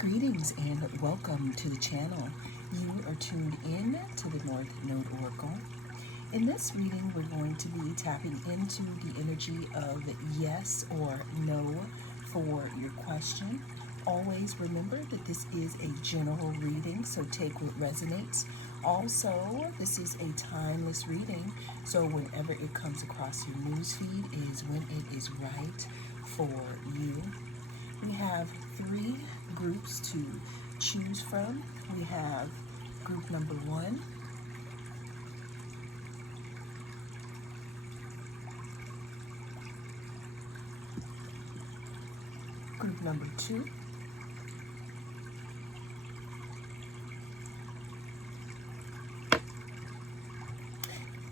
Greetings and welcome to the channel. You are tuned in to the North Node Oracle. In this reading, we're going to be tapping into the energy of yes or no for your question. Always remember that this is a general reading, so take what resonates. Also, this is a timeless reading, so whenever it comes across your newsfeed is when it is right for you. We have three groups to choose from. We have group number 1, group number 2,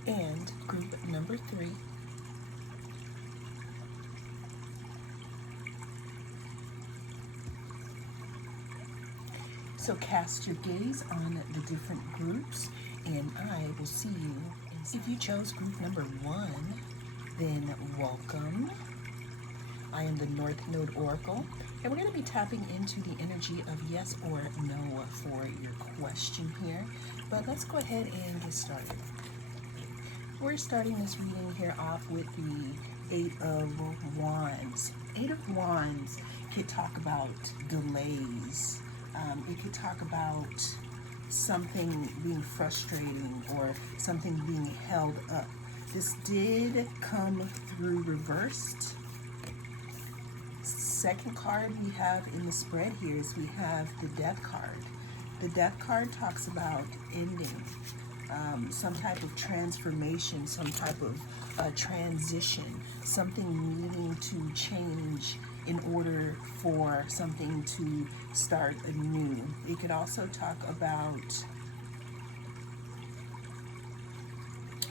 and group number 3. So cast your gaze on the different groups and I will see you. If you chose group number 1, then welcome. I am the North Node Oracle, and we're going to be tapping into the energy of yes or no for your question here. But let's go ahead and get started. We're starting this reading here off with the 8 of Wands. 8 of Wands could talk about delays. It could talk about something being frustrating or something being held up. This did come through reversed. Second card we have in the spread here is we have the Death card. The Death card talks about ending, some type of transformation, some type of transition, something needing to change in order for something to start anew. It could also talk about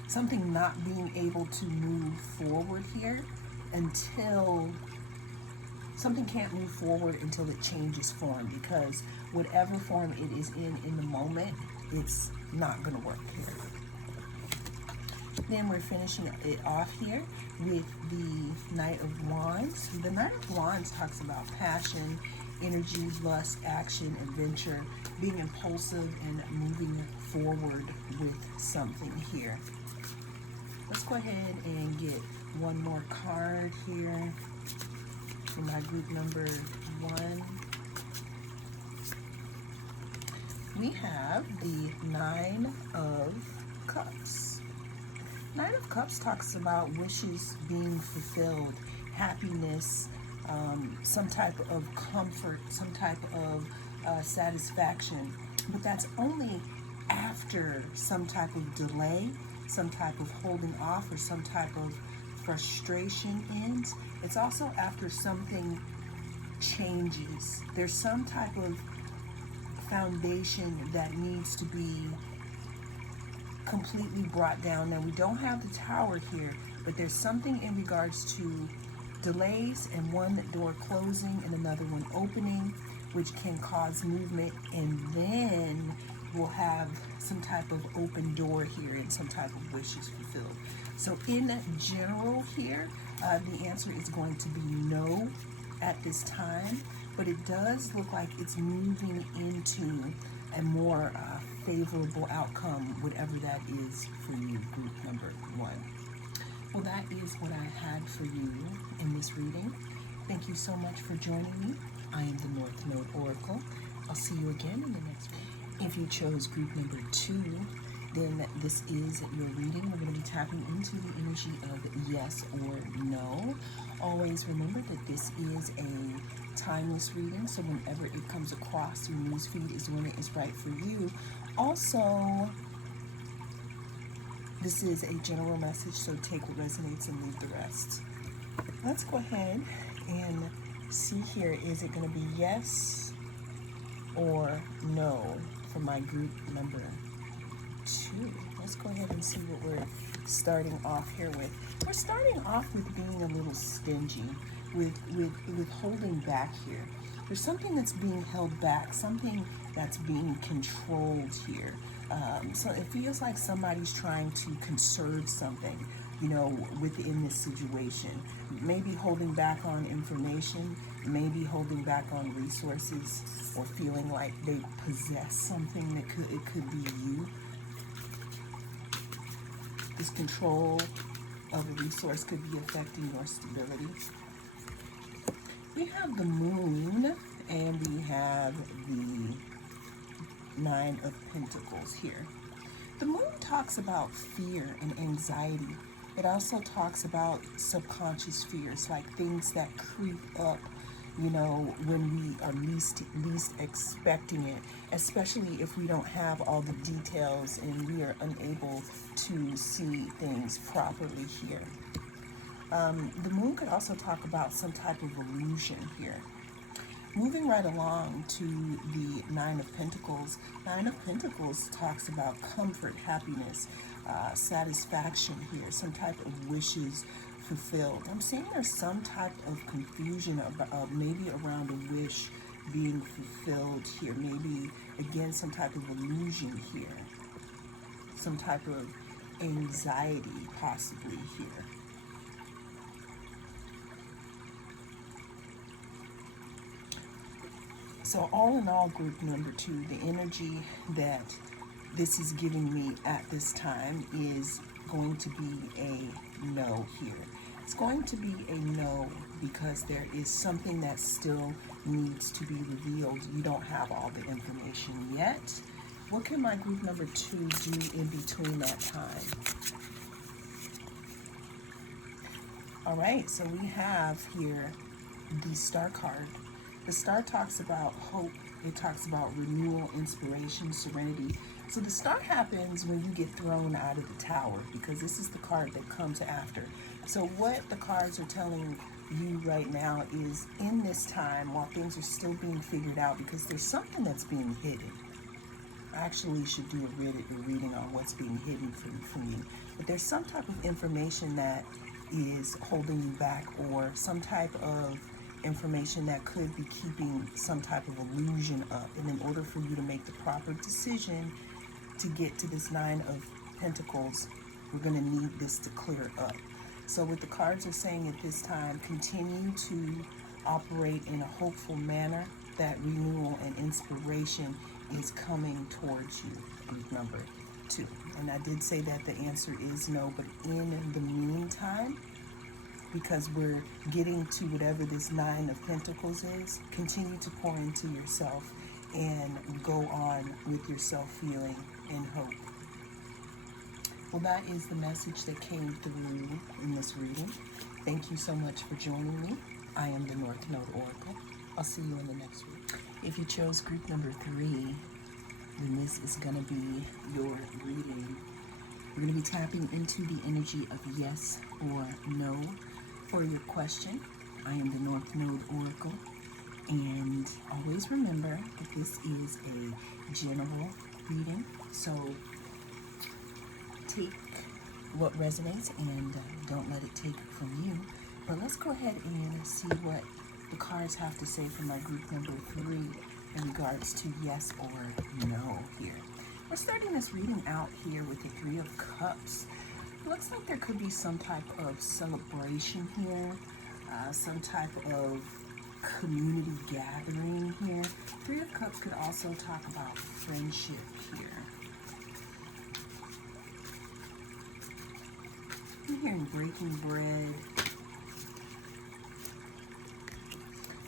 something not being able to move forward here until something can't move forward until it changes form, because whatever form it is in the moment, it's not going to work here. Then we're finishing it off here with the Knight of Wands. The Knight of Wands talks about passion, energy, lust, action, adventure, being impulsive and moving forward with something here. Let's go ahead and get one more card here for my group number 1. We have the 9 of Cups. 9 of Cups talks about wishes being fulfilled, happiness, some type of comfort, some type of satisfaction. But that's only after some type of delay, some type of holding off, or some type of frustration ends. It's also after something changes. There's some type of foundation that needs to be completely brought down. Now we don't have the Tower here, but there's something in regards to delays and one door closing and another one opening, which can cause movement, and then we'll have some type of open door here and some type of wishes fulfilled. So in general here, the answer is going to be no at this time, but it does look like it's moving into a more favorable outcome, whatever that is for you, group number 1. Well, that is what I had for you in this reading. Thank you so much for joining me. I am the North Node Oracle. I'll see you again in the next one. If you chose group number 2, then this is your reading. We're going to be tapping into the energy of yes or no. Always remember that this is a timeless reading, so whenever it comes across your newsfeed is when it is right for you. Also, this is a general message, so take what resonates and leave the rest. Let's go ahead and see here. Is it going to be yes or no for my group number 2? Let's go ahead and see what we're starting off here with. We're starting off with being a little stingy, with holding back here. There's something that's being held back, something that's being controlled here. So it feels like somebody's trying to conserve something, within this situation. Maybe holding back on information, maybe holding back on resources, or feeling like they possess something that could be you. This control of a resource could be affecting your stability. We have the Moon, and we have the Nine of Pentacles here. The Moon talks about fear and anxiety. It also talks about subconscious fears, like things that creep up, when we are least expecting it, especially if we don't have all the details and we are unable to see things properly here. The Moon could also talk about some type of illusion here. Moving right along to the Nine of Pentacles. Nine of Pentacles talks about comfort, happiness, satisfaction here, some type of wishes fulfilled. I'm seeing there's some type of confusion about maybe around a wish being fulfilled here. Maybe, again, some type of illusion here. Some type of anxiety possibly here. So all in all, group number 2, the energy that this is giving me at this time is going to be a no here. It's going to be a no because there is something that still needs to be revealed. You don't have all the information yet. What can my group number 2 do in between that time? All right, so we have here the Star card. The Star talks about hope. It talks about renewal, inspiration, serenity. So the Star happens when you get thrown out of the tower, because this is the card that comes after. So what the cards are telling you right now is, in this time, while things are still being figured out, because there's something that's being hidden. I actually should do a reading on what's being hidden from you. But there's some type of information that is holding you back, or some type of information that could be keeping some type of illusion up. And in order for you to make the proper decision to get to this Nine of Pentacles, we're going to need this to clear up. So what the cards are saying at this time, continue to operate in a hopeful manner. That renewal and inspiration is coming towards you, group number 2. And I did say that the answer is no, but in the meantime, because we're getting to whatever this Nine of Pentacles is, continue to pour into yourself and go on with your self-healing and hope. Well, that is the message that came through in this reading. Thank you so much for joining me. I am the North Node Oracle. I'll see you in the next reading. If you chose group number 3, then this is going to be your reading. We're going to be tapping into the energy of yes or no for your question. I am the North Node Oracle, and always remember that this is a general reading, so take what resonates and don't let it take it from you. But let's go ahead and see what the cards have to say for my group number 3 in regards to yes or no here. We're starting this reading out here with the Three of Cups. It looks like there could be some type of celebration here, some type of community gathering here. Three of Cups could also talk about friendship here. I'm hearing breaking bread.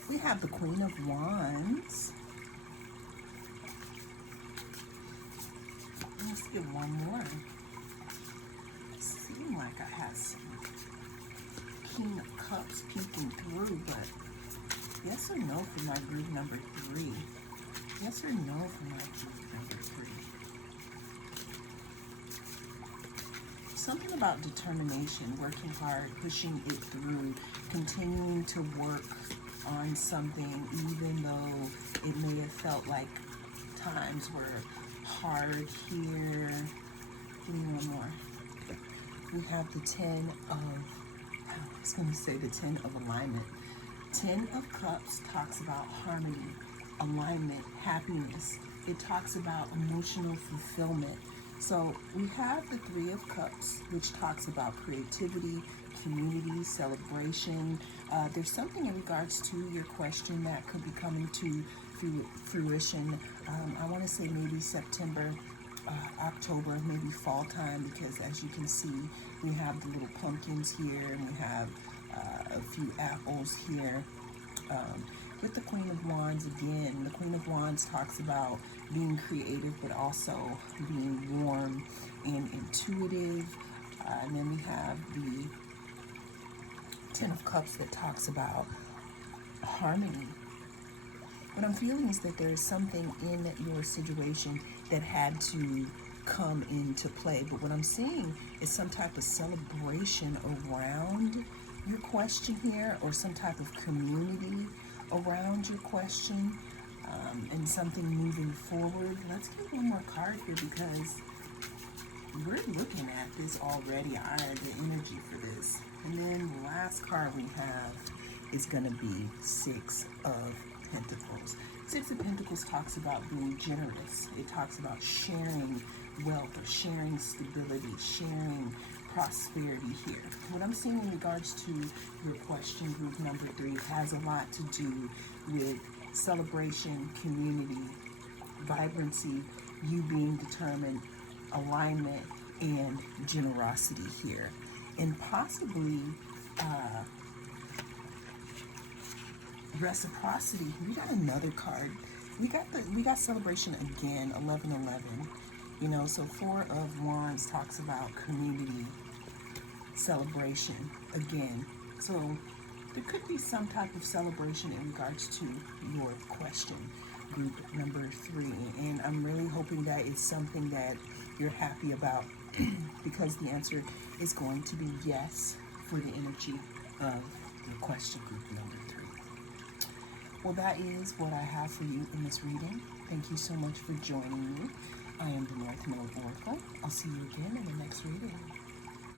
We have the Queen of Wands. Let's get one more. Seems like I have some King of Cups peeking through, but yes or no for my group number 3? Yes or no for my group number 3? Something about determination, working hard, pushing it through, continuing to work on something, even though it may have felt like times were hard here. Give me one more. We have the 10 of, I was going to say the 10 of alignment. 10 of Cups talks about harmony, alignment, happiness. It talks about emotional fulfillment. So we have the Three of Cups, which talks about creativity, community, celebration. There's something in regards to your question that could be coming to fruition. I want to say maybe September, October, maybe fall time, because as you can see, we have the little pumpkins here, and we have a few apples here. With the Queen of Wands, again, the Queen of Wands talks about being creative, but also being warm and intuitive. And then we have the Ten of Cups that talks about harmony. What I'm feeling is that there is something in your situation that had to come into play. But what I'm seeing is some type of celebration around your question here, or some type of community around your question, and something moving forward. Let's get one more card here, because we're looking at this already. The energy for this. And then the last card we have is going to be Six of Pentacles. Six of Pentacles talks about being generous. It talks about sharing wealth, or sharing stability, sharing prosperity here. What I'm seeing in regards to your question, group number 3, has a lot to do with celebration, community, vibrancy, you being determined, alignment, and generosity here. And possibly reciprocity. We got another card. We got celebration again, 1111. You know, so Four of Wands talks about community, celebration again. So there could be some type of celebration in regards to your question, group number 3. And I'm really hoping that it's something that you're happy about, because the answer is going to be yes for the energy of your question, group number 3. Well, that is what I have for you in this reading. Thank you so much for joining me. I am the North Node Oracle. I'll see you again in the next reading.